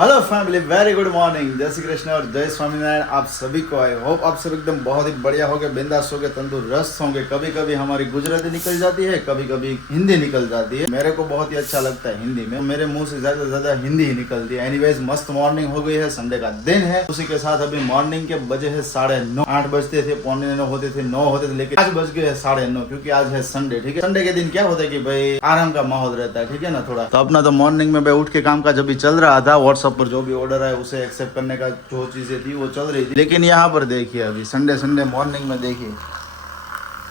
Hello family, very good morning. जय श्री कृष्ण और जय स्वामीनारायण। आप सभी को आई होप आप सब एकदम बहुत ही बढ़िया होंगे, बिंदास होंगे, तंदुरुस्त होंगे। कभी कभी हमारी गुजराती निकल जाती है, कभी कभी हिंदी निकल जाती है। मेरे को बहुत ही अच्छा लगता है हिंदी में, मेरे मुंह से ज्यादा हिंदी ही निकलती है। एनीवेज, मस्त मॉर्निंग हो गई है, संडे का दिन है। उसी के साथ अभी मॉर्निंग के बजे है 9:30। 8 बजते थे, 8:45 होते थे, 9 होते थे, लेकिन आज बज गए 9:30 क्योंकि आज है संडे। ठीक है, संडे के दिन क्या होता है कि भाई आराम का माहौल रहता है, ठीक है ना। थोड़ा तो अपना तो मॉर्निंग में उठ के काम का जब भी चल रहा था, व्हाट्सएप पर जो भी ऑर्डर है उसे एक्सेप्ट करने का जो चीजें थी वो चल रही थी। लेकिन यहाँ पर देखिए, अभी संडे मॉर्निंग में देखिए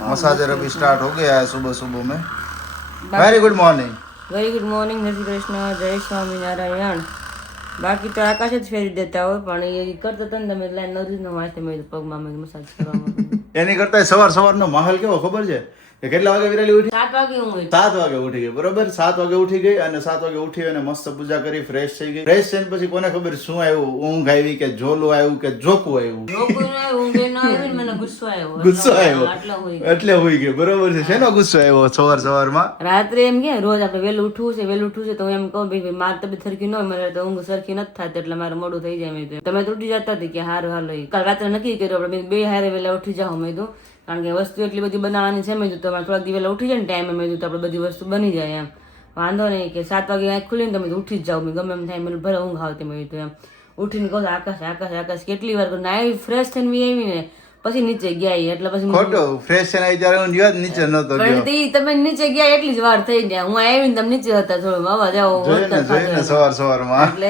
मसाजर अभी स्टार्ट हो गया है सुबह सुबह में। Very good morning, very good morning, જય શ્રી કૃષ્ણ, જય સ્વામિનારાયણ. બાકી તો આકાશ જ ફેરી દેતા હોય, પણ એ કરતા હતા ને તમે એટલે નદીનો માથે મેં પગમાં મેં મસાજ કરવામાં. એની કરતા સવારનો માહોલ કેવો ખબર છે કે કેટલા વાગે વિરાલી ઉઠી? 7 વાગે હું 7 વાગે ઉઠી ગઈ, બરોબર. 7 વાગે ઉઠી ગઈ અને 7 વાગે ઉઠી અને મસ્ત પૂજા કરી, ફ્રેશ થઈ ગઈ. ફ્રેશ થઈને પછી કોને ખબર શું આવ્યું, ઊંઘ આવી કે ઝોલું આવ્યું કે જોકું આવ્યું. ગુસ્સો આવ્યો એટલે હોઈ ગયો, બરોબર છે. શેનો ગુસ્સો આવ્યો સવારમાં? રાત્રે એમ કે રોજ આપણે વહેલું ઉઠવું છે તો હું એમ કહું ભાઈ મારી તબિયત સરખી ન હોય, મારે તો ઊંઘ સરખી નથી થતી એટલે મારે મોડું થઈ જાય. મેં તમે તો ઉઠી જતા હતી કે હારું હાલો, કાલ રાત્રે નક્કી કર્યું આપણે બે હારે વહેલા ઉઠી જાઓ. મેં તો કારણ કે વસ્તુ એટલી બધી બનાવવાની છે. મેં તમારે થોડાક દિવસ વહેલા ઉઠી જાય ને ટાઈમે, મેં તો આપણે બધી વસ્તુ બની જાય એમ, વાંધો નહીં. કે 7 વાગે આંખ ખુલીને તમે ઉઠી જ જાઓ, મેં ગમે એમ થાય મને ભલે ઊંઘ આવતી. મેં તો એમ ઉઠીને કહું આકાશ કેટલી વાર નાઈ ફ્રેશ થઈને આવી ને પછી નીચે ગયા. એટલે પછી ખોટો ફ્રેશ થઈને આવી ત્યારે હું જ્યો નીચે નતો ગયો. પણ તમે નીચે ગયા એટલી જ વાર થઈ જાય. હું આવીને તમે નીચે હતા, થોડો અવાજ આવો સવારમાં એટલે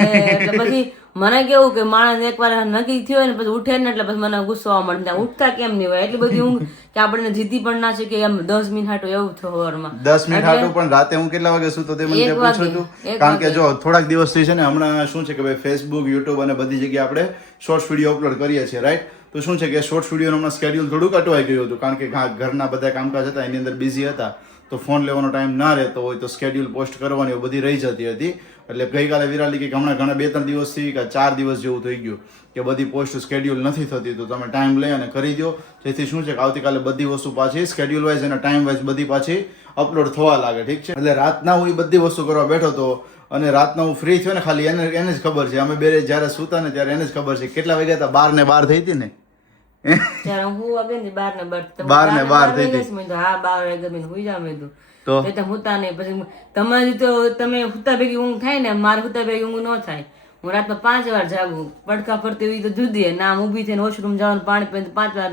પછી મને કેવું કે માણસ એકવાર નક્કી થયો ને પછી ઉઠે ને એટલે પછી મને ગુસ્સો આવવા મળે. ઉઠતા કેમ નહીં હોય એટલી બધી ઊંઘ કે આપણને જીતી પણ ના શકે એમ. 10 મિનિટ હાટું એવું થયું સવારમાં, 10 મિનિટ હાટું. પણ રાતે હું કેટલા વાગે સૂતો તે મને પૂછ્યું હતું. કારણ કે જો થોડાક દિવસથી છે ને હમણાં શું છે કે ભાઈ ફેસબુક, યુટ્યુબ અને બધી જગ્યાએ આપણે શોર્ટ્સ વિડીયો અપલોડ કરીએ છીએ, રાઈટ. તો શું છે કે શોર્ટ્સ વિડીયોનું હમણાં સ્કેડ્યુલ થોડુંક અટવાઈ ગયું હતું કારણ કે ઘરના બધા કામકાજ હતા એની અંદર બિઝી હતા, તો ફોન લેવાનો ટાઈમ ના રહેતો હોય તો સ્કેડ્યુલ પોસ્ટ કરવાની બધી રહી જતી હતી. એટલે ગઈકાલે વિરાલી કે હમણાં ઘણા 2-3 દિવસથી કે 4 દિવસ જેવું થઈ ગયું કે બધી પોસ્ટ સ્કેડ્યુલ નથી થતી, તો તમે ટાઈમ લઈ અને કરી દો. જેથી શું છે કે આવતીકાલે બધી વસ્તુ પાછી સ્કેડ્યુલ વાઇઝ અને ટાઈમ વાઇઝ બધી પાછી અપલોડ થવા લાગે, ઠીક છે. એટલે રાતના હું એ બધી વસ્તુ કરવા બેઠો હતો અને રાતના હું ફ્રી થયો ને ખાલી એને જ ખબર છે. અમે બે જયારે સૂતા ને ત્યારે એને જ ખબર છે કેટલા વાગ્યા હતા. 12 ને 12 થઈ હતી ને ત્યારે હું વાગે ને 12 ને 12 થઈ હતી. હા 12 વાગે મેં હુઈ જાવ. મેં તો હુતા નહીં. પછી તમારી તો તમે હુતા ભેગી ઊંઘ થાય ને, મારે હુતા ભેગી ઊંઘ ન થાય. હું રાતમાં 5 વાર જાગું, પડકા ફરતી હોય તો જુદી ના ઊભી થઈને વોશરૂમ જવાનું પાણી પીને 5 વાર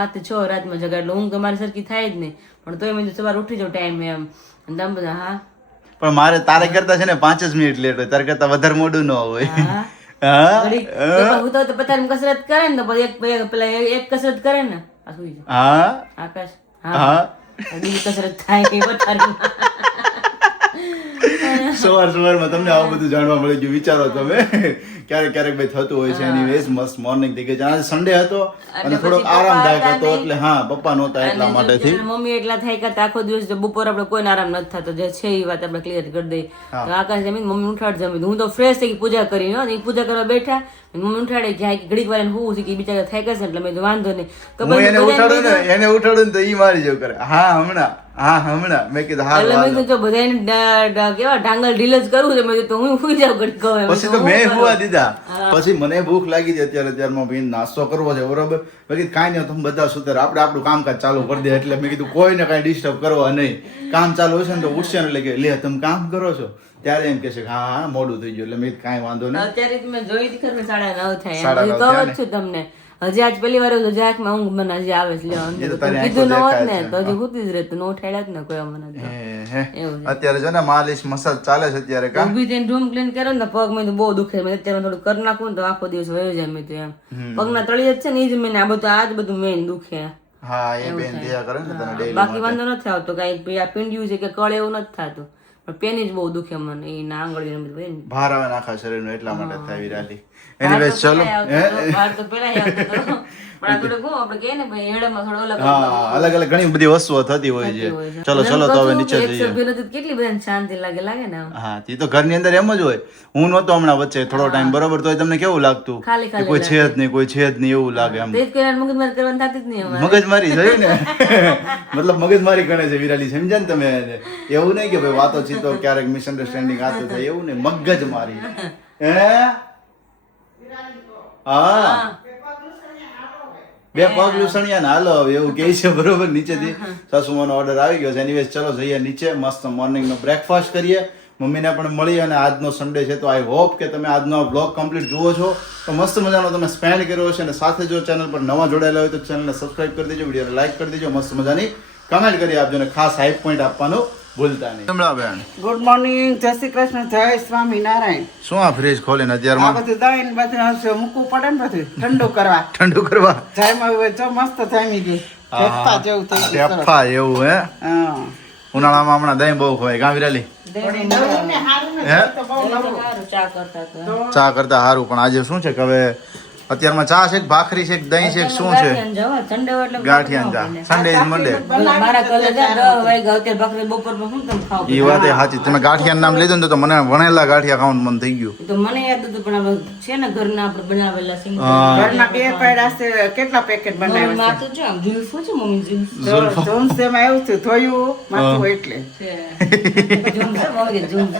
5 થી 6 રાતમાં જગા. એટલે ઊંઘ તમારી સરખી થાય જ નહીં. પણ તોય મેં સવારે ઉઠી જાઉં ટાઈમે એમ. અને તમે બધા હા પણ મારે તારે કરતા છે ને 5 જ મિનિટ લેટ હોય, તારે કરતા વધારે મોડું ન હોય. હું તો પતાને કસરત કરે ને તો પછી પેલા એક કસરત કરે ને પાછું આકાશ હા બીજી કસરત થાય. સવારમાં તમને આવું બધું જાણવા મળી ગયું. વિચારો તમે ક્યારેક ભાઈ થતું હોય છે. એનીવેઝ મસ્ત મોર્નિંગ થઈ ગઈ. આજે સન્ડે હતો અને થોડોક આરામદાયક હતો એટલે હા પપ્પા નહોતા એટલા માટેથી. મમ્મી એટલા થાય કે આખો દિવસ બપોર આપણે કોઈ આરામ નથી થતો, જે છે એ વાત આપણે ક્લિયર કરી દઈએ. તો આકાશ જમીન મમ્મી ઉઠાડ જમી, હું તો ફ્રેશ થઈ પૂજા કરી પૂજા કરવા બેઠા. મમ્મી ઉઠાડે જાય કે ઘડીક વાર હું છે કે બિચારા થાય છે એટલે મેં વાંધો નહીં. એને ઉઠાડું ને તો ઈ મારી જેવું કરે. હમણાં મેં કીધું હા એટલે મેં તો બધાને કેવા ડાંગલ ઢીલ જ કરવું છે. મેં તો હું સુઈ જાઉં ઘડીક. પછી તો મેં સુવા દીધા. પછી મને ભૂખ લાગી હતી અત્યારમાં ભાઈ નાસ્તો કરવો છે, બરોબર. મેં કીધું કાંઈ નહીં, તમે બધા સુતર આપણે આપણું કામકાજ ચાલુ કરી દે. એટલે મેં કીધું કોઈને કાંઈ ડિસ્ટર્બ કરવા નહીં. કામ ચાલુ હશે ને તો ઉઠશે ને એટલે કે લે તમે કામ કરો છો ત્યારે એમ કે છે હા મોડું થઈ ગયું. એટલે મેં કાંઈ વાંધો નહીં. અત્યારે તમે જોઈ હતી ખબર 9:30 થાય કહું છું તમને. હજી આજ પેલી વાર જરાકમાં ઊંઘ મને હજી આવે છે. કીધું ન હોત ને તો હજી હુતી જ રહેતું, નો ઉઠાડ્યા જ ને કોઈ મને. અત્યારે જો ને માલિશ મસાજ ચાલે છે અત્યારે. ઊભી થઈને રૂમ ક્લીન કરો ને પગ મેં બહુ દુખે. મેં અત્યારે થોડું કરી નાખું ને તો આખો દિવસ વયો જાય. મેં તો એમ પગના તળિયે છે ને એ જ મેં આ બધું મેન દુખે. હા એ બેન દયા કરે ને તને ડેલી. બાકી વાંધો નથી આવતો, કઈ આ પીંડ્યું છે કે કળ એવું નથી થતું, પણ પેન જ બહુ દુખે મને. એ ના આંગળી ભાર આવે આખા શરીરનો એટલા માટે થાય વિરાલી. એનીવેઝ ચલો બહાર તો પેલા આવતો પણ આ થોડું આપણે કહે ને ભાઈ હેડામાં થોડું અલગ ઘણી બધી વસ્તુઓ થતી હોય છે. ચલો તો હવે નીચે જઈએ. કેટલી બધાને શાંતિ લાગે ને. હા તે તો ઘરની અંદર એમ જ હોય. હું નહોતો હમણાં વચ્ચે થોડો ટાઈમ, બરોબર. તો તમને કેવું લાગતું કે કોઈ છે જ નહીં એવું લાગે. એમ મગજમારી કરવાની થતી જ નહીં. મગજમારી જોઈ ને મતલબ મગજમારી ગણે છે વિરાલી, સમજ્યા ને તમે. એવું નહીં કે ભાઈ વાતો ચીતો ક્યારેક મિસઅન્ડરસ્ટેન્ડિંગ આતો થાય એવું નહીં, મગજમારી. હે હા બે પગ લૂસણિયા ને હાલો હવે એવું કહે છે બરોબર. નીચેથી સાસુમાનો ઓર્ડર આવી ગયો છે. એનીવેઝ ચલો જઈએ નીચે, મસ્ત મોર્નિંગનો બ્રેકફાસ્ટ કરીએ, મમ્મીને પણ મળી. અને આજનો સન્ડે છે તો આઈ હોપ કે તમે આજનો બ્લોગ કમ્પ્લીટ જુઓ છો તો મસ્ત મજાનો તમે સ્પેન્ડ કર્યો છે. અને સાથે જો ચેનલ પર નવા જોડાયેલા હોય તો ચેનલને સબસ્ક્રાઇબ કરી દેજો, વિડીયોને લાઈક કરી દેજો, મસ્ત મજાની કમેન્ટ કરી આપજો અને ખાસ હાઈપ પોઈન્ટ આપવાનું ભૂલતા નહીં. કમળાબેન ગુડ મોર્નિંગ, જય શ્રી કૃષ્ણ, જય સ્વામિનારાયણ. શું આ ફ્રીજ ખોલીને આ અત્યારમાં બધું દહીં ને બધું મૂકવું પડે ને બધું ઠંડુ કરવા. ઠંડુ કરવા જાયમાં હવે જો મસ્ત જામી ગયું. ઢેફા જેવું થઈ ગયું સરસ. ટેફા એવું હે. હા. ઉનાળામાં હમણાં દહીં બહુ ખવાય ગામ વિરાલી થોડી દહીં ને હારું ને હે? તો બહુ નવું. ચા કરતા તો ચા કરતા સારું. પણ આજે શું છે કે હવે અત્યારમાં ચા છે કે ભાખરી છે કે દહીં છે કે શું છે? ગાંઠિયાન ચા. સન્ડે ઇઝ મંડે. મારા કલે 10 વાગ્યા અત્યારે ભાખરી બપોરમાં શું તમે ખાવ? એ વાત એ સાચી. તમે ગાંઠિયાનું નામ લીધું ને તો મને વણેલા ગાંઠિયા ખાવાનું મન થઈ ગયું. તો મને યાદ હતું પણ હવે છે ને ઘરના આપણે બનાવેલા સિંગ હા. ઘરના બે પેડા છે, કેટલા પેકેટ બનાવ્યા માથું છે આમ જુલ્ફો છે મમ્મી જુલ્ફ છે? જોન્સેમાં એવું છે, ધોયું માથું એટલે. છે જુલ્ફ છે મમ્મી કે જુલ્ફ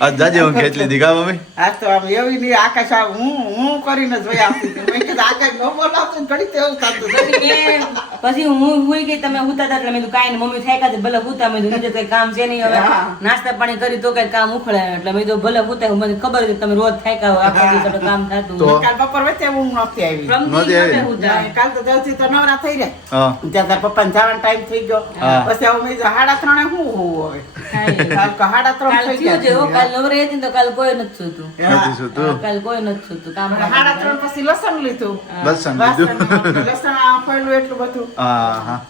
આજ જાજે હું ખેંચ લીધી કા મમ્મી? આ તો આમ એવી નહીં આકાશ આ હું કરીને જોઈ આપતી હતી. મેં કીધું આકાશ ન બોલાવતું ને ઘડી તેવું થતું હતું. પછી હું હુઈ ગઈ તમે હુતા હતા એટલે મેં કીધું કાંઈ નહીં મમ્મી થાય કાંઈ ભલે હુતા મેં કીધું કઈ કામ છે નહીં હવે હા. નાસ્તા પાણી કરી તો કઈ કામ ઉખડે એટલે મેં કીધું ભલે હુતા મને ખબર હતી તમે રોજ થાક્યા હોય આખા દિવસ આપણે કામ થતું તો? કાલ બપોર વચ્ચે ઊંઘ નહોતી આવી. નહોતી આવી? કાલ તો જલ્દી તો નવરા થઈ જાય. હા ત્યાં તાર પપ્પાને જવાનો ટાઈમ થઈ ગયો. હા. પછી હવે મેં કીધું 3:30 હું હોવું હવે. કાલ તો 3:30 થઈ ગયા. કાલ નવરી હતી ને તો કાલ કોઈ નથી સુતું નથી શું તું? કાલ કોઈ નથી સુતું કામ 3:30 પછી લસણ લીધું. લસણ લીધું? લસણ ફોડ્યું એટલું બધું. હા હા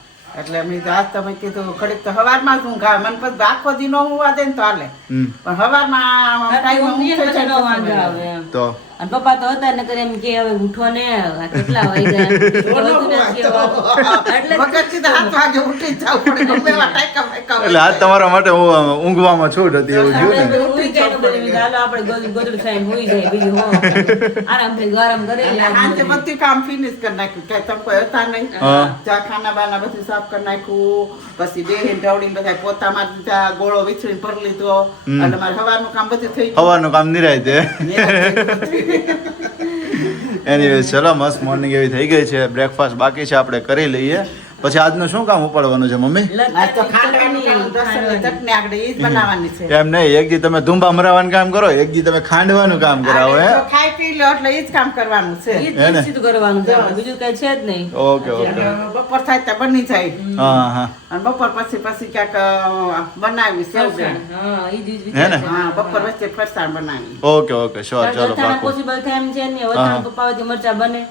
એટલે મેં કીધું આજ તો મેં કીધું ઘડીક તો હવારમાં જ ઊંઘ આવે. મને પછી આખો દી નો ઊંઘવા દે ને તો હાલે. હમ. પણ હવારમાં ટાઈમ ઊંઘ થઈ જાય ને પછી વાંધો મને આવે એમ તો અને પપ્પા તો હતા નકર એમ કે હવે ઉઠો ને આ કેટલા વાગ્યા એટલે મગજથી તો 7 વાગે ઉઠી જ જાવ પડે. ગમે એવા ટાઈકા વાયકા હોય. એટલે આજ તમારા માટે હું ઊંઘવામાં છૂટ હતી એવું થયું ને? આપણે હુઈ ગયા ને બધી રીતે હાલો આપણે ગોદડું ખાઈને હુઈ જાય બીજું હો આરામથી ગરમ કરી એટલે સાંજે બધું કામ ફિનિશ કરી નાખ્યું. કે તમે કોઈ હતા નહીં. હા. ચા ખાના બાના બધું સાફ કરી નાખ્યું. પછી બેહીને ઢવળીને બધા પોતામાં દીધા, ગોળો વિછળીને ભરી લીધો. એટલે મારે સવારનું કામ બધું થઈ ગયું. હવાનું કામ નિરાય તે. એનીવેઝ ચલો મસ્ત મોર્નિંગ એવી થઈ ગઈ છે. બ્રેકફાસ્ટ બાકી છે આપણે કરી લઈએ. પછી આજનું શું કામ ઉપાડવાનું છે મમ્મી? આજ તો ખાંડવાનું કામ, લસણની ચટણી આગળ ઈ જ બનાવવાની છે. એમ નહીં, એક દી તમે ધુંબા મરાવાનું કામ કરો, એક દી તમે ખાંડવાનું કામ કરાવો હે? જો ખાઈ પી લો એટલે ઈ જ કામ કરવાનું છે. ઈ જ સીધું કરવાનું છે આપણે. બીજું કઈ છે જ નહીં ઓકે ઓકે. એટલે બપોર થાય ત્યાં બની જાય. હા હા અને બપોર પછી ક્યાંક બનાવી સેવ ફરસાણ. હા ઈ જ હે ને? હા બપોર વચ્ચે ફરસાણ બનાવી. ઓકે ઓકે શ્યોર ચલો પાકું. પોસિબલ થાય એમ છે ને વથાણ પપ્પાવતી મરચા બને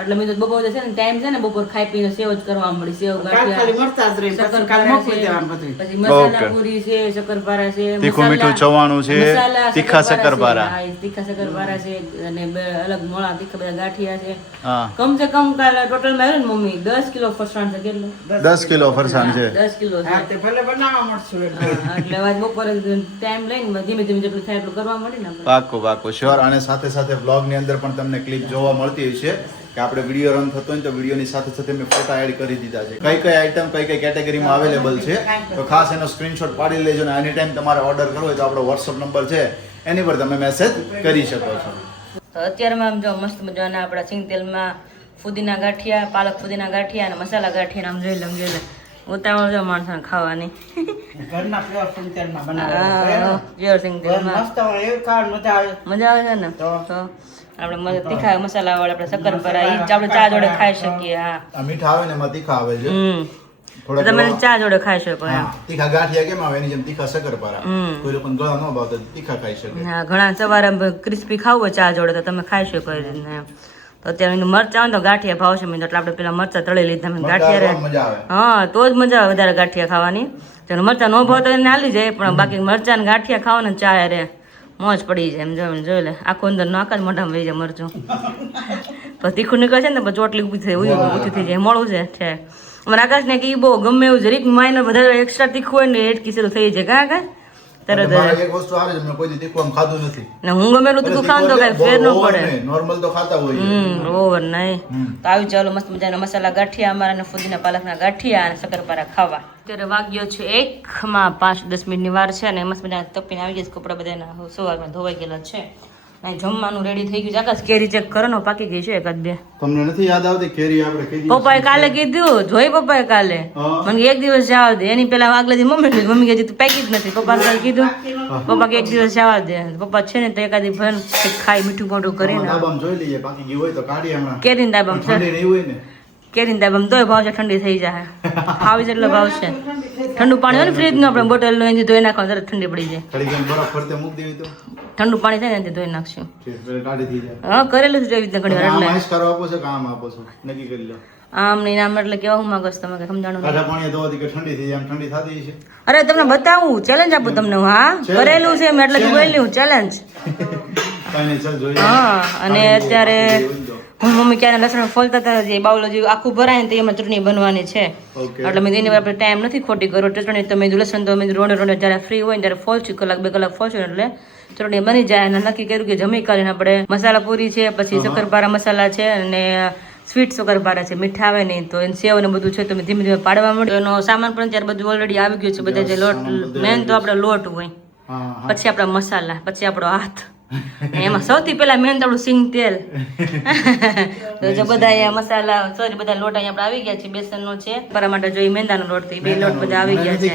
એટલે મેં તો બપોર છે ને ટાઈમ છે ને બપોર ખાઈ પીને સેવ જ કરવા મળી. સેવ કાલ ખાલી ગાંઠિયા મરચાં જ રહી, પછી કાલ મોકલી દેવાનું બધું. પછી મસાલા ઓકે. પૂરી છે, શક્કરપારા છે, તીખું મીઠું ચવાણું છે, મસાલા તીખા શક્કરપારા શક્કરપારા. છે. હા, એ તીખા શક્કરપારા છે અને બે અલગ મોળા તીખા બધા ગાંઠિયા છે. હા કમ સે કમ કાલ ટોટલ માં આવ્યું ને મમ્મી 10 કિલો ફરસાણ છે. કેટલું? 10 કિલો ફરસાણ છે. 10 કિલો છે. હા તે ભલે બનાવવા મળશું એટલે. હા, એટલે આજ બપોરે ટાઈમ લઈને ધીમે ધીમે જેટલું થાય એટલું કરવા મળે ને આપણે. પાકું પાકું શ્યોર. અને સાથે સાથે બ્લોગ ની અંદર પણ તમને ક્લિપ જોવા મળતી હોય છે કે આપણે વિડીયો રન થતો હોય ને તો વિડીયોની સાથે સાથે મેં ફોટા એડ કરી દીધા છે. કઈ કઈ આઈટમ કઈ કઈ કેટેગરીમાં અવેલેબલ છે તો ખાસ એનો સ્ક્રીનશોટ પાડી લેજો. અને એની ટાઈમ તમારે ઓર્ડર કરવો હોય તો આપણો વોટ્સઅપ નંબર છે એની પર તમે મેસેજ કરી શકો છો. તો અત્યારમાં આમ જો મસ્ત મજાના આપણા સિંગ તેલમાં ફુદીના ગાંઠિયા, પાલક ફુદીના ગાંઠિયા અને મસાલા ગાંઠિયા આમ જોઈ લઉં ઉતાવળ જો માણસોને ખાવાની. ઘરના પ્યોર સિંગતેલમાં બનાવેલા હા, પ્યોર સિંગ છે. તેલમાં મસ્ત હોય, એવું ખાવાની મજા આવે. મજા આવે છે ને. તો. તો આપણે તીખા મસાલા વાળા આપણે શક્કરપારા ઈ જ આપણે ચા જોડે ખાઈ શકીએ. હા આ મીઠા આવે ને એમાં તીખા આવે છે. તો તમે ચા જોડે ખાઈ શકો એમ. હા, તીખા ગાંઠિયા કેમ આવે એની જેમ તીખા શક્કરપારા. હમ. કોઈ લોકોને ગળા ન ભાવતા તીખા ખાઈ શકે. હા, ઘણા સવારે ક્રિસ્પી ખાવું હોય ચા જોડે તો તમે ખાઈ શકો એ રીતના એમ. તો અત્યારે એનું મરચાં હોય ને તો ગાંઠિયા ભાવશે મેં એટલે આપણે પેલા મરચાં તળી લીધા મેં ગાંઠિયા મજા આવે. હા તો જ મજા આવે વધારે ગાંઠિયા ખાવાની. તો મરચાં ન ભાવતો એને હાલી જાય પણ બાકી મરચાં ને ગાંઠિયા ખાવ ને ચા રે મોજ પડી જાય એમ. જોઈ લે આખું અંદર નાખ જ મોઢામાં વહી જાય મરચું. પછી તીખું નીકળે છે ને પછી ચોટલી ઊભી થઈ ઊભી થઈ જાય મોડું છે. અમારે આકાશને કે ઈ બહુ ગમે એવું જરીક માઇનર વધારે એક્સ્ટ્રા તીખું હોય ને એટકી સેલું થઈ જાય. કાં તરત મારે એક વસ્તુ આવે છે, મેં કોઈ દી તીખું આમ ખાધું નથી. ને હું ગમે એટલું તીખું ખાવ તો કઈ ફેર ન પડે. નોર્મલ તો ખાતા હોય. ઓવર નહીં. તો આવી ચાલો મસ્ત મજાના મસાલા ગાંઠિયા અમારા અને ફુદીના પાલકના ગાંઠિયા અને શક્કરપારા ખાવા. અત્યારે વાગ્યો છે 1 5-10 મિનિટની વાર છે અને મસ્ત મજાના તપીને આવી ગયા છે. કપડા બધાના સવારમાં ધોવાઈ ગયેલા છે. અહીં જમવાનું રેડી થઈ ગયું છે. આકાશ કેરી ચેક કરો ને, પાકી ગઈ છે એકાદ બે. તમને નથી યાદ આવતી કેરી આપણે કીધી? પપ્પાએ કાલે કીધું, જોઈ પપ્પાએ કાલે મને એક દિવસ જવા દે. એની પેલા આગલા દી મમ્મી કે તું પેકી જ નથી. પપ્પા કીધું પપ્પા કે એક દિવસ જવા દે. પપ્પા છે ને તો એકાદી ભર ખાઈ મીઠું મોઢું કરીને દાબામ જોઈ લઈએ, પાકી ગઈ હોય તો કાઢી હમણાં. કેરીને દાબામ છે, ઠંડી નહીં હોય ને. કેરીને દાબામ તોય ભાવ છે, ઠંડી થઈ જાય. ખાવી છે એટલે ભાવ છે. ઠંડુ પાણી હોય ને ફ્રીજ નું આપણે બોટલ નો એની ધોઈ નાખવાનું, તરત ઠંડી પડી જાય. થોડી ઘણી બરફ ફરતે મૂકી દેવી તો ઠંડુ પાણી થાય ને એનાથી ધોઈ નાખશું. કાઢી થઈ જાય. હા કરેલું છે એવી રીતે ઘણી વાર. આમ એટલે આઈસ કરો આપો છો કે આમ આપો છો નક્કી કરી લો. આમ નહીં આમ એટલે કેવા હું માંગો છો તમે, કઈ સમજાણું નહીં. કાઢા પાણી ધોવાથી કે ઠંડી થઈ જાય, આમ ઠંડી થતી છે. અરે તમને બતાવું, ચેલેન્જ આપું તમને હું. હા કરેલું છે મેં એટલે બોલી હું ચેલેન્જ. કઈ નહીં, ચાલ જોઈએ. હા અને અત્યારે હું મમ્મી ક્યારે લસણ ફોલતા હતા, જે બાઉલ જે આખું ભરાય ને તો એમાં ચટણી બનવાની છે. એટલે મેં એની આપણે ટાઈમ નથી ખોટી કરો ચટણી. તો મેં લસણ તો મેં રોડે રોડે જ્યારે ફ્રી હોય ને ત્યારે ફોલશું, 1-2 કલાક ફોલશું એટલે ચટણી બની જાય. અને નક્કી કર્યું કે જમી કરીને આપણે મસાલા પૂરી છે, પછી શક્કરપારા મસાલા છે અને સ્વીટ શક્કરપારા છે, મીઠા આવે નહીં તો એને સેવ ને બધું છે. તો મેં ધીમે ધીમે પાડવા માંડ્યું. એનો સામાન પણ ત્યારે બધું ઓલરેડી આવી ગયું છે. બધા જે લોટ મેન તો આપણે લોટ હોય, પછી આપણા મસાલા, પછી આપણો હાથ, એમાં સૌથી પહેલા મેન તો આપણું સિંગ તેલ. તો જો બધા અહીંયા મસાલા સોરી બધા લોટ અહીંયા આપણે આવી ગયા છે. બેસન નો છે પરા માટે જોઈ મેંદાનો લોટ, બે લોટ બધા આવી ગયા છે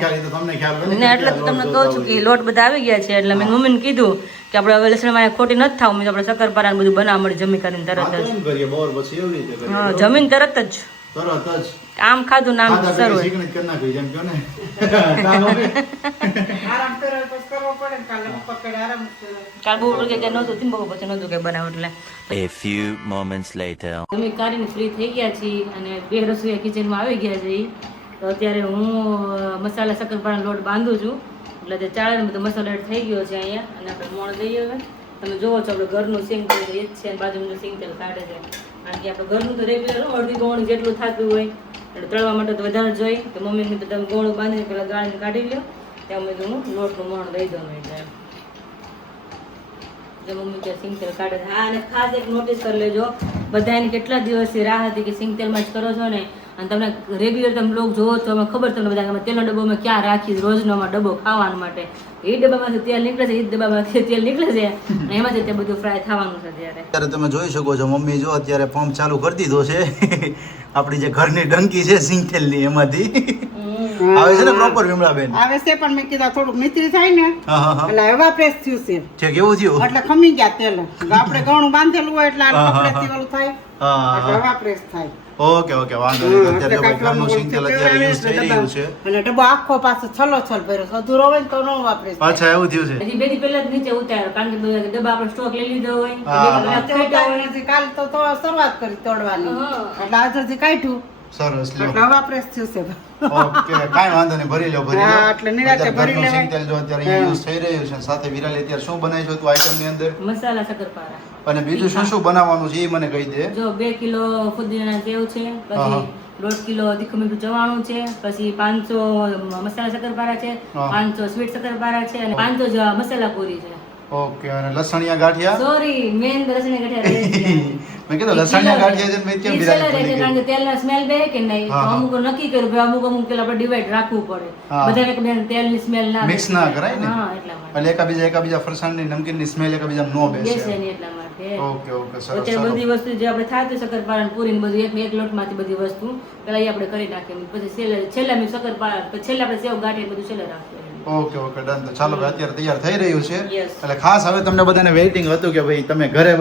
ને. એટલે તો તમને કહું છું કે લોટ બધા આવી ગયા છે. એટલે મેં મમ્મીને કીધું કે આપણે હવે લસણમાં ખોટી નથી થાવ, મેં આપણે શક્કરપારા બધું બનાવવા મળે જમી કરીને તરત જ. હા જમીન તરત જ આમ ખાધું નામ સરું કાલ બહુ કે નહોતું તીન બહુ પછી નહોતું કે બનાવ. એટલે A few moments later. અમે કારીને ફ્રી થઈ ગયા છીએ અને બે રસોઈયા કિચનમાં આવી ગયા છે. તો અત્યારે હું મસાલા શક્કરપારાનો લોટ બાંધું છું. એટલે તે ચાળે ને બધો મસાલો એડ થઈ ગયો છે અહીંયા. અને આપણે મોણ દઈએ હવે. તમે જોવો છો આપણે ઘરનું સિંગ તેલ એ જ છે અને બાજુનું સિંગ તેલ કાઢે છે. કારણ કે આપણે ઘરનું તો રેગ્યુલર અડધી ગોળ જેટલું થતું હોય એટલે તળવા માટે તો વધારે જોઈએ. તો મમ્મીને તો તમે ગોળ બાંધીને પેલા ગાળીને કાઢી લો, ત્યાં મેં હું લોટનું મોણ દઈ દઉં. એટલે જો મમ્મી ત્યાં સિંગ તેલ કાઢે છે. હા અને ખાસ એક નોટિસ કરી લેજો, બધા એની કેટલા દિવસથી રાહ હતી કે સિંગ તેલમાં જ કરો છો ને, અને તમને રેગ્યુલર તમે લોક જોવો છો, અમે ખબર તમને બધા તેલનો ડબ્બો અમે ક્યાં રાખી રોજનો ડબ્બો ખાવા માટે. એ ડબ્બામાંથી તેલ નીકળે છે, એ ડબ્બામાંથી તેલ નીકળે છે અને એમાંથી તે બધું ફ્રાય થવાનું છે. અત્યારે તમે જોઈ શકો છો મમ્મી જો અત્યારે પંપ ચાલુ કરી દીધો છે. આપણી જે ઘરની ડંકી છે સિંગ તેલની એમાંથી આવે છે ને પ્રોપર વિમળાબેન આવે છે. પણ મેં કીધા થોડુંક નીતરી થાય ને એટલે હવા પ્રેસ થયું છે. છે કેવું થયું એટલે ખમી ગયા તેલ. આપણે ઘણું બાંધેલું હોય એટલે કપડેથી ઓલું થાય એટલે હવા પ્રેસ થાય. ઓકે વાંધો નહીં. અત્યારે ભાઈ ઘરનું સિંગ તેલ અત્યારે યુઝ થઈ રહ્યું છે અને ડબ્બો આખો પાછો છલો ભર્યો છે. અધૂરો હોય ને તો ન વાપરે. પાછા એવું થયું છે. હજી બે દી પહેલા જ નીચે ઉતાર્યો, કારણ કે ડબ્બા આપણે સ્ટોક લઈ લીધો હોય. કાલ તો શરૂઆત કરી તોડવાની એટલે આજથી કાઢ્યું. સરસ લ્યો. એટલે હવા પ્રેસ થયું છે. ઓકે કાઈ વાંધો નહીં, ભરી લો હા, એટલે નિરાંતે ભરી લેવાય. સિંગ તેલ જો અત્યારે યુઝ થઈ રહ્યું છે. સાથે વિરાલી અત્યારે શું બનાવી છો તું આઈટમ ની અંદર? મસાલા શક્કરપારા અને બીજું શું શું બનાવવાનું છે એ મને કહી દે. જો 2 કિલો ફુદીના સેવ છે, પછી 1.5 કિલો તીખું મીઠું ચવાણું છે, પછી 500 મસાલા શક્કરપારા છે, 500 સ્વીટ શક્કરપારા છે અને 500 મસાલા પૂરી છે. ઓકે અને લસણિયા ગાંઠિયા? સોરી મેન લસણિયા ગાંઠિયા રહી ગયા. મેં કીધું લસણિયા ગાંઠિયા છે મેં કેમ વિરાલી ભૂલી ગઈ? કારણ કે તેલના સ્મેલ બે કે નહીં તો અમુક નક્કી કર્યું કે અમુક પેલા આપણે ડિવાઈડ રાખવું પડે. બધાને તેલની સ્મેલ ના મિક્સ ના કરાય ને. હા એટલા માટે એટલે એકાબીજા ફરસાણની નમકીનની સ્મેલ એકાબીજા નો બેસે. બેસે નહીં એટલા માટે. ઓકે સરસ. અત્યારે બધી વસ્તુ જે આપણે થાતું શક્કરપારા પૂરી બધું એક લોટમાંથી બધી વસ્તુ પેલા એ આપણે કરી નાખીએ, પછી છેલ્લે મેં શક્કરપારા પછી છેલ્લે આપણે સેવ ગાંઠી બધું છેલ્લે રાખીએ. Okay done. તો ચાલો ભાઈ અત્યારે તૈયાર થઈ રહ્યું છે. Yes. એટલે ખાસ હવે તમને બધાને વેઇટિંગ હતું કે ભાઈ તમે ઘરે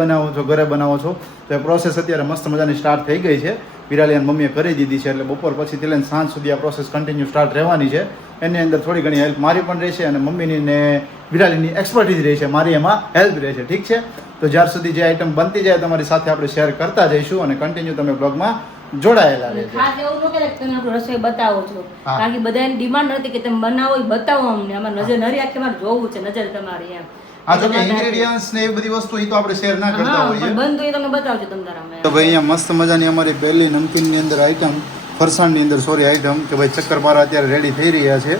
બનાવો છો તો એ પ્રોસેસ અત્યારે મસ્ત મજાની સ્ટાર્ટ થઈ ગઈ છે. વિરાલી અને મમ્મીએ કરી દીધી છે. એટલે બપોર પછીથી લઈને સાંજ સુધી આ પ્રોસેસ કન્ટિન્યુ સ્ટાર્ટ રહેવાની છે. એની અંદર થોડી ઘણી હેલ્પ મારી પણ રહેશે અને મમ્મીની ને વિરાલીની એક્સપર્ટીઝ રહેશે, મારી એમાં હેલ્પ રહેશે. ઠીક છે? તો જ્યાર સુધી જે આઈટમ બનતી જાય તમારી સાથે આપણે શેર કરતા જઈશું અને કન્ટિન્યુ તમે બ્લોગમાં જોડાયેલા રહેજો. ખાસ એવું ન કરે કે તમે આપણું રસોઈ બતાવો છો, કારણ કે બધાની ડિમાન્ડ હતી કે તમે બનાવો એ બતાવો અમને, અમારે નજર નરી આંખે અમારે જોવું છે, નજર તમારી એમ. આ તો કે ઇન્ગ્રેડિયન્ટ્સ ને એ બધી વસ્તુ એ તો આપણે શેર ના કરતા હોઈએ. પણ બંધ તો એ તમે બતાવજો તમ તારા. તો ભાઈ અહીંયા મસ્ત મજાની અમારી પહેલી નમકીનની અંદર આઈટમ ફરસાણની અંદર આઈટમ કે ભાઈ શક્કરપારા અત્યારે રેડી થઈ રહ્યા છે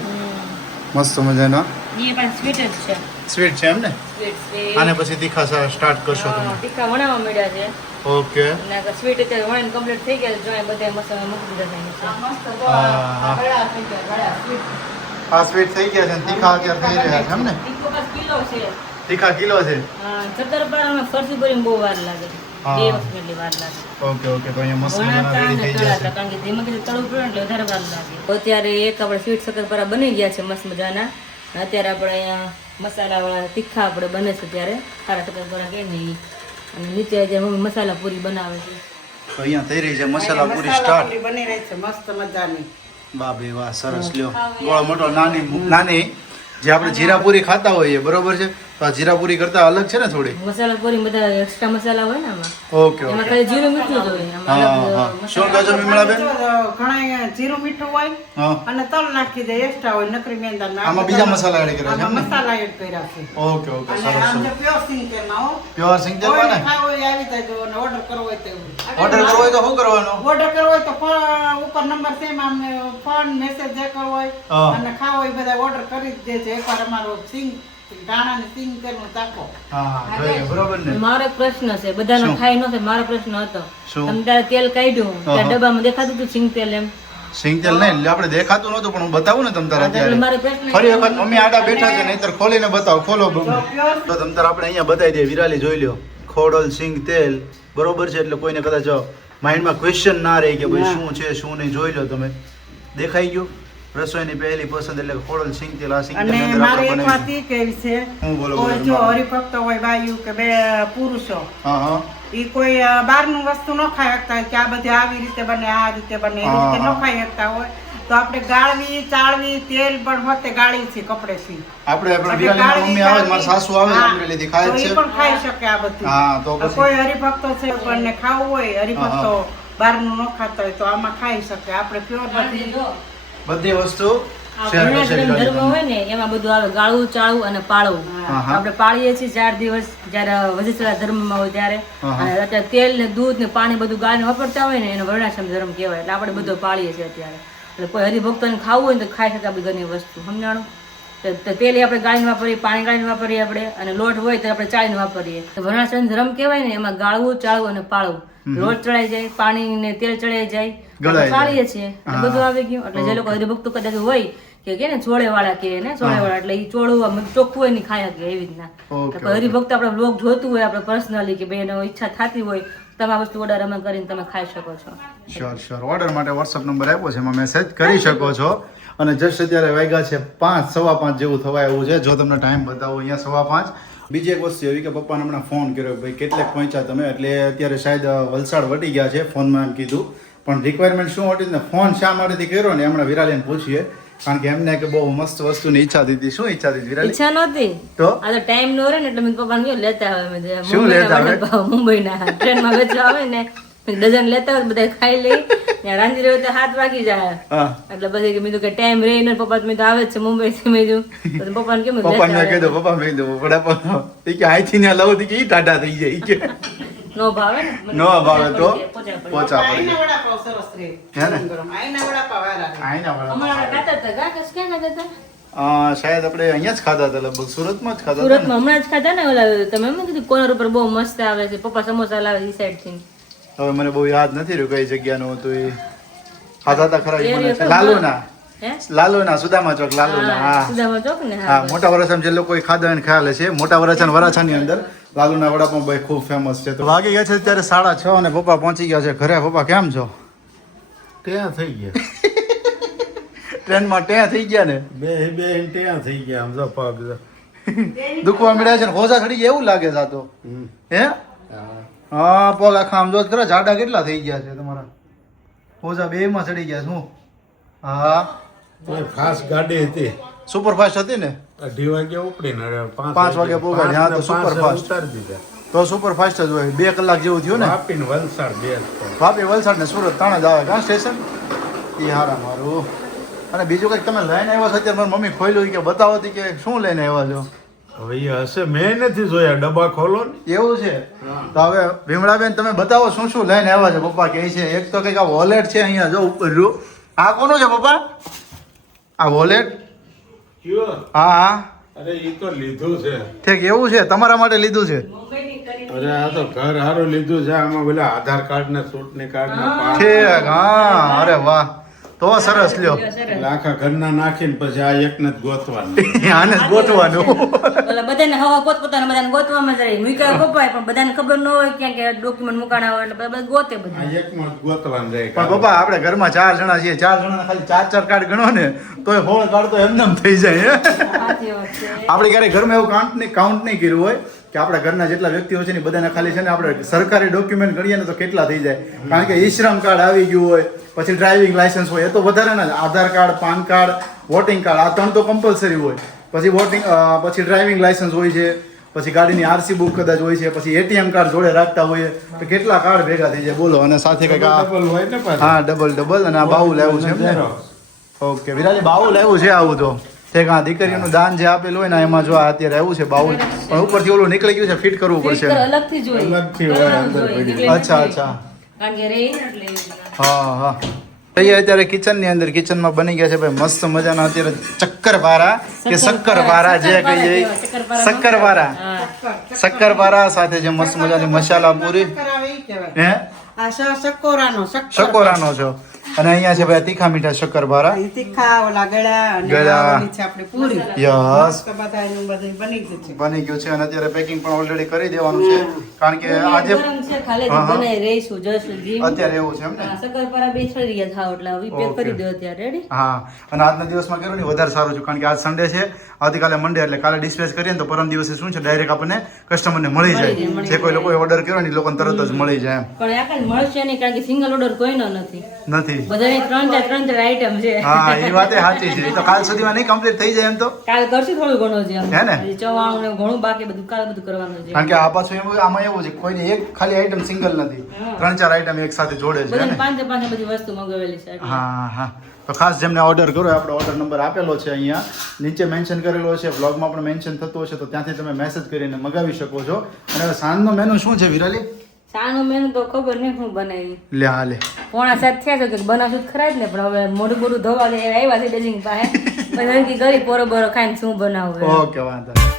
મસ્ત મજાના. એ પણ સ્વીટ જ છે સ્વીટ છે એમ ને સ્વીટ આને પછી તીખા સ્ટાર્ટ કરશો તમે તીખા વણાવવા મળ્યા છે ઓકે અને સ્વીટ અત્યારે વણીને કમ્પ્લીટ થઈ ગયા જો બધા મસાલા મૂકી દીધા છે મસ્ત તો હા. ગળા થઈ ગયા, ગળા sweet. આ સ્વીટ થઈ ગયા છે અને તીખા અત્યારે થઈ રહ્યા છે એમ ને તીખો બસ કિલો છે તીખા કિલો છે છતરપારામાં ફરસી ભરીને બહુ વાર લાગે હા. 2 વખત એટલી વાર લાગે ઓકે ઓકે તો અહીંયા મસ્ત વણાતા રેડી અને થઈ જશે તળાતા, કારણ કે ધીમે ધીમે તળવું પડે ને એટલે વધારે વાર લાગે તો અત્યારે એક આપણે સ્વીટ શક્કરપારા બની ગયા છે મસ્ત મજાના અને અત્યારે આપણે અહીંયા મસાલાવાળા તીખા આપણે બને છે ત્યારે ખારા શક્કરપારા કે નહીં અને નીચે જે મમ્મી મસાલા પૂરી બનાવે છે તો અહીંયા થઈ રહી છે મસાલા પૂરી મસાલા સ્ટાર્ટ પૂરી બની રહી છે મસ્ત મજાની. વાહ બે વાહ સરસ લ્યો ગોળ મોટો નાની જે આપણે જીરાપુરી ખાતા હોઈએ બરોબર છે તો આ જીરાપુરી કરતા અલગ છે ને થોડી મસાલા પૂરી બધા એક્સ્ટ્રા મસાલા હોય ને આમાં ઓકે એમાં ઓકે ખાલી જીરું મીઠું જ હોય હા આમાં હા અલગ શું કહો છો વિમળાબેન ઘણા જીરું મીઠું હોય હા અને તલ નાખી દે એક્સ્ટ્રા હોય નકરી મેંદા આમાં બીજા મસાલા એડ કર્યા છે એમ ને? મસાલા એડ કર્યા છે ઓકે ઓકે અને સરસ આમ સરસ જે પ્યોર સિંગ તેલમાં હો પ્યોર સિંગ તેલમાં ને ખાવ હોય આવી જાય અને ઓર્ડર કરવો હોય તો ઓર્ડર કરવો હોય તો શું કરવાનું ઓર્ડર કરવો હોય તો ઉપર નંબર છે આમ ફોન મેસેજ જે કરવો હોય હા. અને ખાવો હોય બધા ઓર્ડર કરી જ દે છે એકવાર અમારો સિંગ દાણાને સિંગ તેલનું ચાખો હા જોઈએ બરોબર ને મારો એક પ્રશ્ન છે બધાનો શું? ખાઈ ન થાય મારો પ્રશ્ન હતો શું? તમે ત્યારે તેલ કાઢ્યું ત્યારે ડબ્બામાં દેખાતું હતું સિંગ તેલ એમ સિંગ તેલ નહીં એટલે આપણે દેખાતું નહોતું પણ હું બતાવું ને તમ તારે એટલે અત્યારે મારો પ્રશ્ન ફરી વખત મમ્મી આડા બેઠા છે નહીતર ખોલીને બતાવો ખોલો જો પ્યોર તો તમ તારે આપણે અહીંયા બતાવી દઈએ વિરાલી જોઈ લ્યો ખોડલ સિંગ તેલ બરોબર છે એટલે કોઈને કદાચ માઇન્ડમાં ક્વેશ્ચન ના રહે કે ભાઈ શું છે શું નહીં જોઈ લો તમે દેખાઈ ગયું રસોઈની પહેલી પસંદ એટલે ખોડલ સિંગ તેલ આ સિંગ તેલ અને મારે એક વાત ઈ કેવી છે હું બોલો કોઈ બોલો જો મારો. હરિભક્તો હોય બાયું કે બે પુરુષો હા હા ઈ કોઈ બહારનું વસ્તુ ન ખાઈ શકતા હોય કે આ બધી આવી રીતે બને આ રીતે બને એવી રીતે ન હા. ખાઈ શકતા હોય તો આપણે ગાળવી ચાળવી તેલ પણ હોતે ગાળી છે કપડેથી આપણે એટલે વિરાલીના ગાળવી, મમ્મી આવે છે, મારા ચાળવી, સાસુ આવે છે હા, અમરેલીથી ખાય તો જ ઈ છે પણ ખાઈ શકે આ બધું હા તો પછી કોઈ હરિભક્તો છે પણ ને ખાવું હોય હરિભક્તો હા. બહારનું ન ખાતા હોય તો આમાં ખાઈ શકે આપણે પ્યોર બધી જો બધી વસ્તુ આ શેર કરશે વર્ણાશ્રમ વિરાલી ધર્મ હોય ને એમાં બધું આવે ગાળવું ચાળવું અને પાળવું હા હા આપણે પાળીએ છીએ 4 દિવસ જ્યારે વજેસરા ધર્મમાં હોય ત્યારે હા, હા. અને અત્યારે તેલ ને દૂધ ને પાણી બધું ગાળીને વાપરતા હોય ને એનો વર્ણાશ્રમ ધર્મ કહેવાય એટલે આપણે બધું પાળીએ છીએ અત્યારે એટલે કોઈ હરિભક્તોને ખાવું હોય ને તો ખાઈ શકે આ બધી ઘરની વસ્તુ સમજાણું તો તેલ આપણે ગાળીને વાપરીએ પાણી ગાળીને વાપરીએ આપણે અને લોટ હોય તો આપણે ચાળીને વાપરીએ તો વર્ણાશ્રમ ધર્મ કહેવાય ને એમાં ગાળવું ચાળવું અને પાળવું લોટ ચડાઈ જાય પાણી ને તેલ ચડાઈ જાય ગળાઈ જાય. પાળીએ છીએ એટલે હા. બધું આવી ગયું એટલે જે લોકો હરિભક્તો કદાચ હોય કે ને ચોળે વાળા કે ને ચોળે વાળા એટલે ઈ ચોળું આમ ચોખ્ખું હોય ને ખાઈ શકે એવી રીતના ઓકે, એટલે હરિભક્ત આપણે બ્લોગ જોતું હોય આપણે પર્સનલી કે ભાઈ એનો ઈચ્છા થતી હોય તમે આ વસ્તુ ઓર્ડર અમે કરીને તમે ખાઈ શકો છો શ્યોર શ્યોર ઓર્ડર માટે વોટ્સઅપ નંબર આપ્યો છે એમાં મેસેજ કરી શકો છો અને જસ્ટ અત્યારે વાગ્યા છે 5 સવા 5 જેવું થવા એવું છે જો તમને ટાઈમ બતાવો અહીંયા સવા 5 બીજી એક વસ્તુ એવી કે પપ્પાને હમણાં ફોન કર્યો ભાઈ કેટલેક પહોંચ્યા તમે એટલે અત્યારે શાયદ વલસાડ વટી ગયા છે ફોનમાં એમ કીધું પણ રિક્વાયરમેન્ટ શું હતી ને ફોન શા માટેથી કર્યો ને હમણાં વિરાલીને પૂછીએ કારણ કે એમને કે બહુ મસ્ત વસ્તુની ઈચ્છા હતી શું ઈચ્છા હતી વિરાલી ઈચ્છા નહોતી તો આ તો ટાઈમ નો રહે ને એટલે મેં પપ્પાને કહ્યું લેતા આવે મેં શું લેતા આવે? મુંબઈના ટ્રેનમાં વેચવા આવે ને ડઝન લેતા હોય બધા ખાઈ લઈ ત્યાં રાંધી રહ્યો તો 7 વાગી જાય હા એટલે પછી મેં કીધું કે ટાઈમ રહે ને પપ્પા તો મેં તો આવે જ છે મુંબઈ થી મેં કીધું પછી પપ્પાને કેમ પપ્પાને મેં કીધું પપ્પા મેં કીધું વડાપાવ એ કે અહીંથી ને લઉં કે ઈ ટાટા થઈ જાય ઈ કે નો ભાવે ને મને નો ભાવે તો પોચા પડી. પોચા પડી આઈના વડાપાવ સરસ રહે હે ને? ગરમ ગરમ આઈના વડાપાવ હારા રહે. આઈના વડાપાવ. હમણાં આપણે ખાતા હતા કાકા ક્યાં ખાતા હતા શાયદ આપણે અહીંયા જ ખાધા હતા લગભગ સુરતમાં જ ખાધા હતા ને? સુરતમાં હમણાં જ ખાતા ને ઓલા તમે એમ કીધું કોર્નર ઉપર બહુ મસ્ત આવે છે પપ્પા સમોસા લાવે ઈ સાઈડ થી હવે મને બહુ યાદ નથી રહ્યું કઈ જગ્યાનું હતું એ ખાધા હતા ખરા ઈ મને એ રહ્યો લાલુના હે લાલુના સુદામા ચોક લાલુના હા સુદામા ચોક ને હા મોટા વરાછામાં જે લોકો ખાધા હોય ને ખ્યાલ છે મોટા વરાછાની અંદર લાલુના વડાપાઉં ભાઈ ખૂબ ફેમસ છે તો વાગી ગયા છે અત્યારે 6:30 અને પપ્પા પહોંચી ગયા છે ઘરે પપ્પા કેમ છો ત્યાં થઈ ગયા ટ્રેનમાં ત્યાં થઈ ગયા ને બે ત્યાં થઈ ગયા આમ જો પગ દુખવા મળ્યા છે ને હોજા ચડી ગયા એવું લાગે છે આ તો હમ. હે હા પગ આખા આમ જો ખરા જાડા કેટલા થઈ ગયા છે તમારા હોજા બે માં ચડી ગયા શું હા કોઈ ફાસ્ટ ગાડી હતી સુપરફાસ્ટ હતી ને 2:30 વાગે ઉપડીને અરે 5 વાગે પોગાડી. હા, તો super fast. ઉતારી દીધા તો સુપરફાસ્ટ જ હોય 2 કલાક જેવું થયું ને વાપીને વલસાડ બે જ પણ. વાપી વલસાડ ને સુરત ત્રણ જ આવે કાં સ્ટેશન એ હારા મારું અને બીજું કંઈક તમે લઈને આવ્યા છો અત્યારે મારી મમ્મી ખોલ્યું કે બતાવો હતી કે શું લઈને આવ્યા છો હવે એ હશે મેં નથી જોયા ડબ્બા ખોલો ને એવું છે તો હવે ભીમડાબેન તમે બતાવો શું શું લઈને આવ્યા છે પપ્પા કહે છે એક તો કંઈક આ વોલેટ છે અહીંયા જો ઉપર રહ્યું આ કોનું છે પપ્પા આ વોલેટ કયો? હા હા અરે ઈ તો લીધું છે. ઠીક એવું છે, તમારા માટે લીધું છે. અરે આ તો ઘર હારું લીધું છે. આમાં પેલા આધાર કાર્ડ ને ચૂંટણી કાર્ડ ને પાન ઠીક, હા, અરે વાહ, તો સરસ લ્યો. એટલે આખા ઘરના નાખીને પછી આ એકને જ ગોતવાનું. આને જ ગોતવાનું. ઓલા બધાને હવા પોતપોતાના બધાને ગોતવામાં જ રહી મૂક્યા કપાય પણ બધાને ખબર ન હોય ક્યાં કે ડોક્યુમેન્ટ મુકાણા હોય એટલે બધા ગોતે આ બધા એકમાં જ ગોતવાનું રહે. પણ પપ્પા આપણે ઘરમાં 4 જણા છીએ, 4 જણા ખાલી 4 કાર્ડ ગણો ને તોય 16 કાર્ડ તો એમનેમ થઈ જાય. હે? સાચી વાત છે. આપણે ક્યારેય ઘરમાં એવું કાઉન્ટ નહીં કર્યું હોય કે આપણા ઘરના જેટલા વ્યક્તિઓ છે ને બધાને ખાલી છે ને આપણે સરકારી ડોક્યુમેન્ટ ગણીએ ને તો કેટલા થઈ જાય. કારણ કે ઈ શ્રમ કાર્ડ આવી ગયું હોય, પછી ડ્રાઇવિંગ લાયસન્સ હોય, એ તો વધારાના જ. Aadhaar card, PAN card, voting card, આ 3 તો કમ્પલસરી હોય. પછી પછી ડ્રાઇવિંગ લાયસન્સ હોય છે, પછી ગાડીની આરસી બુક કદાચ હોય છે, પછી એટીએમ કાર્ડ જોડે રાખતા હોઈએ તો કેટલા કાર્ડ ભેગા થઈ જાય બોલો. અને સાથે કંઈક ડબલ હોય ને પાછું. હા, ડબલ અને આ બાઉલ આવ્યું છે એમ ને? ઓકે વિરાજી, બાઉલ આવ્યું છે આવું તો ઠીક. હા, દીકરીઓનું દાન જે આપેલું હોય ને એમાં જો આ અત્યારે આવ્યું છે બાઉલ, પણ ઉપરથી ઓલું નીકળી ગયું છે, ફિટ કરવું પડશે. અલગથી જોઈએ અલગથી હોય અંદર પડી. અચ્છા. કારણ કે રહી ને એટલે એવી રીતના. હા. અહીંયા અત્યારે કિચનની અંદર કિચનમાં બની ગયા છે ભાઈ મસ્ત મજાના અત્યારે ચક્કરપારા કે શક્કરપારા જે કહીએ શક્કરપારા. શક્કરપારા સાથે જે મસ્ત મજાની મસાલા પૂરી. હે? આ શકોરાનો શકોરાનો છો. અને અહીંયા છે ભાઈ તીખા મીઠા શક્કરપારા. તીખા ઓલા ગળા અને ગળા. આ ઓલી છે આપણે પૂરી. યસ, તો બધા એનું બધું બની ગયું છે. બની ગયું છે અને અત્યારે પેકિંગ પણ ઓલરેડી કરી દેવાનું છે કારણ કે આજે ગરમ છે ખાલી હા, હા. બનાવી રહીશું જસ્ટ જીમ અત્યારે એવું છે એમ ને? શક્કરપારા બે થઈ રહ્યા થાવ એટલે હવે પેક કરી દો અત્યારે રેડી. હા, અને આજના દિવસમાં કર્યું ને વધારે સારું છે કારણ કે આજ સન્ડે છે, આવતીકાલે મંડે, એટલે કાલે ડિસ્પેચ કરીએ ને તો પરમ દિવસે શું છે ડાયરેક્ટ આપણને કસ્ટમરને મળી જાય. જે કોઈ લોકોએ ઓર્ડર કર્યો ને એ લોકોને તરત જ મળી જાય પણ આ કાંઈ મળશે નહીં કારણ કે સિંગલ ઓર્ડર કોઈનો નથી એમ નથી. બધાની ત્રણ ચાર આઈટમ છે. હા, એ વાત સાચી છે. એ તો કાલ સુધીમાં નહીં કમ્પ્લીટ થઈ જાય એમ તો. કાલ કરશું થોડું ઘણું છે હે ને? હજી ચવાણું ને ઘણું બાકી બધું કાલ બધું કરવાનું છે કારણ કે આ પાછું આમાં એવું છે કોઈને એક ખાલી આઈટમ સિંગલ નથી, 3-4 આઈટમ એક સાથે જોડે છે. હે બધાને ને? પાંચે બધી વસ્તુ મંગાવેલી છે એટલે. હા. તો ખાસ જેમને ઓર્ડર કરો આપણો ઓર્ડર નંબર આપેલો છે અહીંયા નીચે મેન્શન કરેલો છે, બ્લોગમાં પણ મેન્શન થતો હશે, તો ત્યાંથી તમે મેસેજ કરીને મગાવી શકો છો. અને હવે સાંજનો મેનુ શું છે વિરાલી? સાનું મેનુ તો ખબર નહીં શું બનાવી. લે હાલે 6:45 થયા છે કે બનાવશું જ ખરા જ ને પણ હવે મોઢું ધોવા આવ્યા છે બેસિંગ પાસે પછી નક્કી કરી પોરો બોરો ખાઈને શું બનાવવું એમ. ઓકે, વાંધો નહીં.